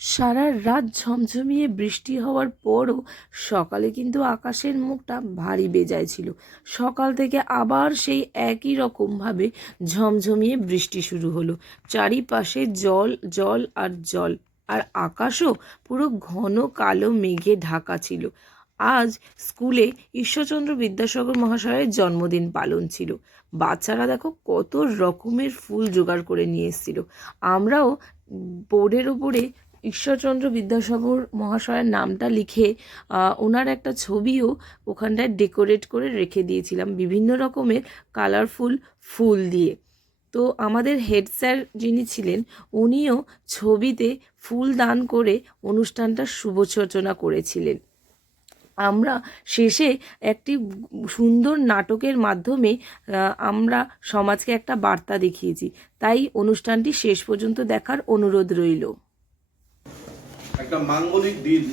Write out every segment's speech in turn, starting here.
সারা রাত ঝমঝমিয়ে বৃষ্টি হওয়ার পরও সকালে কিন্তু আকাশের মুখটা ভারী বেজায় ছিল। সকাল থেকে আবার সেই একই রকমভাবে ঝমঝমিয়ে বৃষ্টি শুরু হলো। চারিপাশে জল জল আর জল, আর আকাশও পুরো ঘন কালো মেঘে ঢাকা ছিল। আজ স্কুলে ঈশ্বরচন্দ্র বিদ্যাসাগর মহাশয়ের জন্মদিন পালন ছিল। বাচ্চারা দেখো কত রকমের ফুল জোগাড় করে নিয়ে এসেছিল। আমরাও বোর্ডের ওপরে ঈশ্বরচন্দ্র বিদ্যাসাগর মহাশয়ের নামটা লিখে ওনার একটা ছবিও ওখানটায় ডেকোরেট করে রেখে দিয়েছিলাম বিভিন্ন রকমের কালারফুল ফুল দিয়ে। তো আমাদের হেড স্যার যিনি ছিলেন উনিও ছবিতে ফুল দান করে অনুষ্ঠানটার শুভ সূচনা করেছিলেন। আমরা শেষে একটি সুন্দর নাটকের মাধ্যমে আমরা সমাজকে একটা বার্তা দেখিয়েছি। তাই অনুষ্ঠানটি শেষ পর্যন্ত দেখার অনুরোধ রইল। একটা মাঙ্গলিক দিন,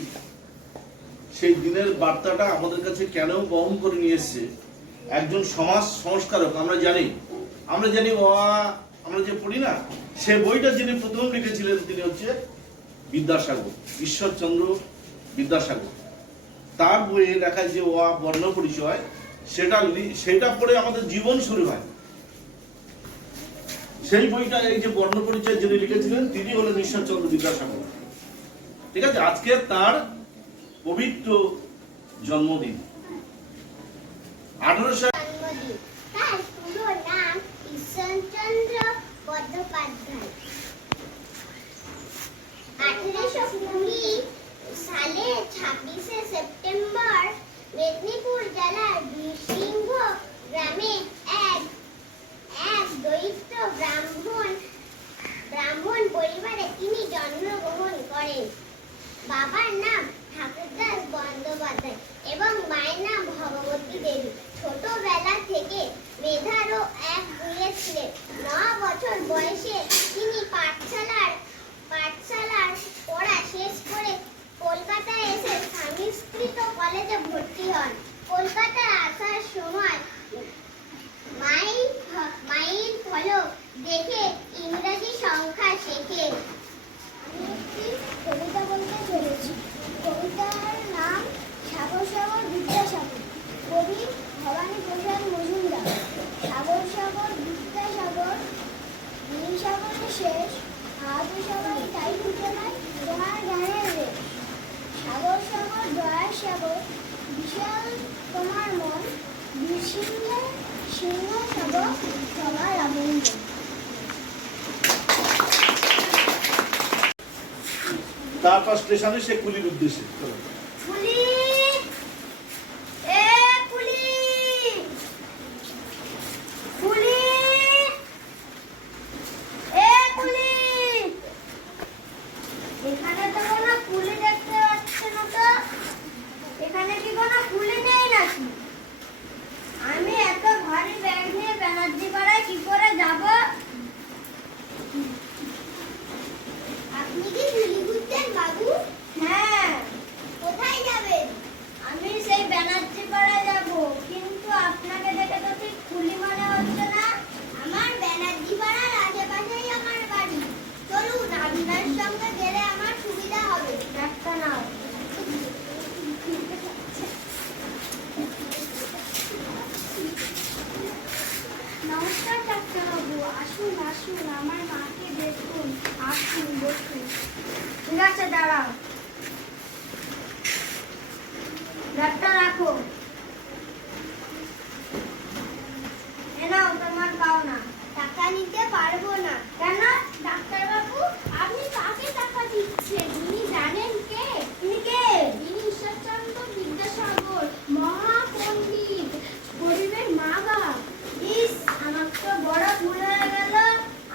সেই দিনের বার্তাটা আমাদের কাছে কেন বহন করে নিয়ে এসছে একজন সমাজ সংস্কারক। আমরা জানি আমরা যে পড়ি না, সে বইটা যিনি প্রথম লিখেছিলেন তিনি হচ্ছে বিদ্যাসাগর, ঈশ্বরচন্দ্র বিদ্যাসাগর। তার বইয়ে লেখা যে বর্ণ পরিচয়, সেটা পড়ে আমাদের জীবন শুরু হয়। সেই বইটা, এই যে বর্ণ পরিচয় যিনি লিখেছিলেন তিনি হলেন ঈশ্বরচন্দ্র বিদ্যাসাগর। ঠিক আছে, আজকে তার পবিত্র জন্মদিন। 1800 তার পুরো নাম ঈশ্বরচন্দ্র বন্দ্যোপাধ্যায়। 1820 সালে 26শে সেপ্টেম্বর মেদিনীপুর জেলার বীরসিংহ গ্রামে এক দরিদ্র ব্রাহ্মণ পরিবারে তিনি জন্মগ্রহণ করেন। বাবার নাম ঠাকুরদাস বন্দ্যোপাধ্যায় এবং মায়ের নাম ভগবতী দেবী। ছোটবেলা থেকে মেধারও এক গুণে ছিলেন। 9 বছর বয়সে তিনি পাঠশালার পড়া শেষ করে কলকাতায় এসে সংস্কৃত কলেজে ভর্তি হন। কলকাতায় আসার সময় মাইল ফলক দেখে ইংরেজি সংখ্যা শেখেন। আমি একটি কবিতা বলতে চলেছি। কবিতার নাম সাগর সাগর বিদ্যাসাগর। কবি ভবানী প্রসাদ মজুমদার। সাগর সাগর বিদ্যাসাগর, নীল সাগরের শেষ, আজ সবাই তাই খুঁজে নেয় তোমার জ্ঞানের রেশ। সাগর সাগর দয়ার সাগর, বিশাল তোমার মন, বীরসিংহ সিংহ সাগর তোমার আবন্ধন। তারপর স্টেশনে সে কুলির উদ্দেশ্যে এখানে তো কোনো কুলি দেখতে পাচ্ছি না। তো এখানে কি কোনো কুলি নেই নাকি? আমি এত ভারী ব্যাগ নিয়ে ব্যানার্জি পাড়ায় কি করে যাব? আপনি কি কুলি খুঁজছেন বাবু? হ্যাঁ। কোথায় যাবেন? আমি সেই ব্যানার্জি পাড়ায় যাব, কিন্তু আপনাকে দেখে তো ঠিক কুলি মনে হচ্ছে না। আমার ব্যানার্জি পাড়ার আশেপাশেই আমার বাড়ি। চলুন, আপনার সঙ্গে গেলে আমার সুবিধা হবে। একটা নাও। নমস্কার ডাক্তারবাবু, আসুন আসুন, আমার মাকে দেখুন। আসুন, বসুন। ঠিক আছে, দাঁড়াও। ব্যাগটা রাখো। এ নাও তোমার পাওনা। টাকা নিতে পারবো না। কেন? ডাক্তারবাবু, আপনি কাকে টাকা দিচ্ছেন? ইনি জানেন কে? ইনি কে? ইনি ঈশ্বরচন্দ্র বিদ্যাসাগর, মহাপণ্ডিত, গরিবের মা বাপ। ইস, আমার তো বড় ভুল হয়ে গেল।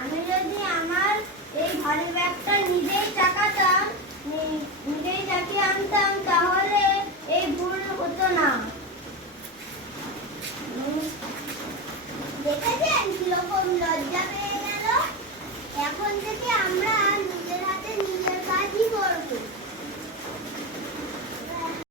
আমি যদি আমার এই ভারী ব্যাগটা নিজেই টাকাতাম, নিজেই চাকিয়ে আনতাম, তাহলে এই ভুল হতো না। দেখেছেন কিরকম লজ্জা পেয়ে গেল? এখন থেকে আমরা